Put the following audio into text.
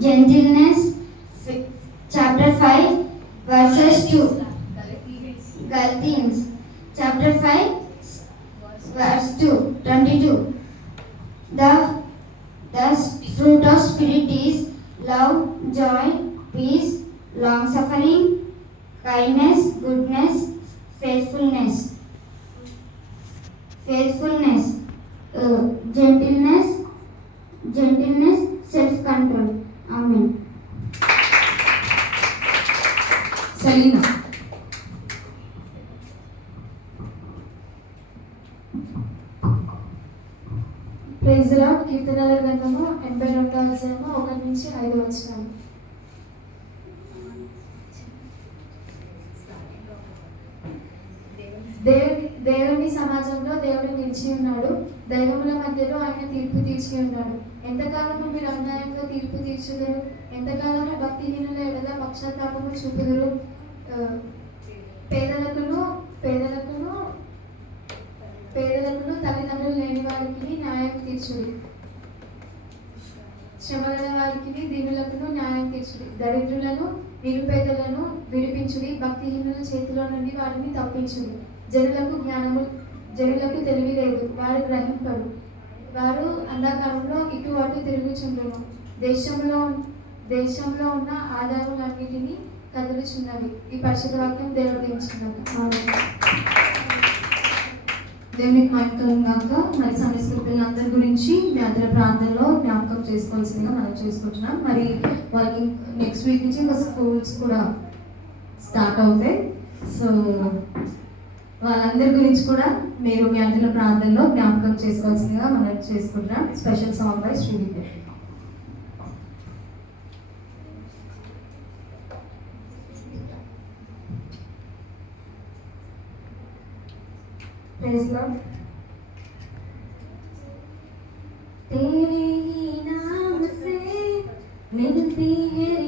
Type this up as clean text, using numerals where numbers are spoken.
gentleness. Chapter 5, verses 2. Galatians. Chapter 5, verse 22. The fruit of Spirit is love, joy, peace, long-suffering, kindness, goodness, faithfulness, gentleness, self-control. Amen. Selina. Praise the Lord. కీర్తనల గ్రంథము 82వ అధ్యాయము 1 నుంచి 5 వచనాలు. దేవుని సమాజంలో దేవుడు నిలిచి ఉన్నాడు. దైవముల మధ్యలో ఆయన తీర్పు తీర్చి ఉన్నాడు. ఎంతకాలము మీరు అన్యాయంగా తీర్పు తీర్చుదురు? ఎంతకాలము భక్తిహీనుల ఎడల పక్షపాతము చూపుదురు? పేదలకును తల్లిదండ్రులు లేని వారికి న్యాయం తీర్చుడి. శ్రమల వారికి దీనులకును న్యాయం తీర్చుడి. దరిద్రులను నిరుపేదలను విడిపించుడి. భక్తిహీనుల చేతిలో నుండి వారిని తప్పించుడి. జనులకు తెలివి లేదు, వారు గ్రహింపరు. వారు అంధకారంలో ఇటు అటు తిరుగుచుండును. దేశంలో ఉన్న ఆదాయములన్నిటినీ కదులుచున్నవి. ఈ పరిశుద్ధ వాక్యం దేవుడు దించున్నది. దేవునికి మహిమ గాక. మరి సండే స్కూల్ పిల్లలందరి గురించి మీ అందరి ప్రాంతంలో జ్ఞాపకం చేసుకోవాల్సిందిగా మనం చేసుకుంటున్నాం. మరి వాళ్ళకి నెక్స్ట్ వీక్ నుంచి ఇంకా స్కూల్స్ కూడా స్టార్ట్ అవుతాయి. సో వాళ్ళందరి గురించి కూడా మీరు మీ అందరి ప్రాంతంలో జ్ఞాపకం చేసుకోవాల్సిందిగా మనం చేసుకుంటున్నాం. Special song by Shri Vidya. Praise Lord. तेरे ही नाम से मिलती है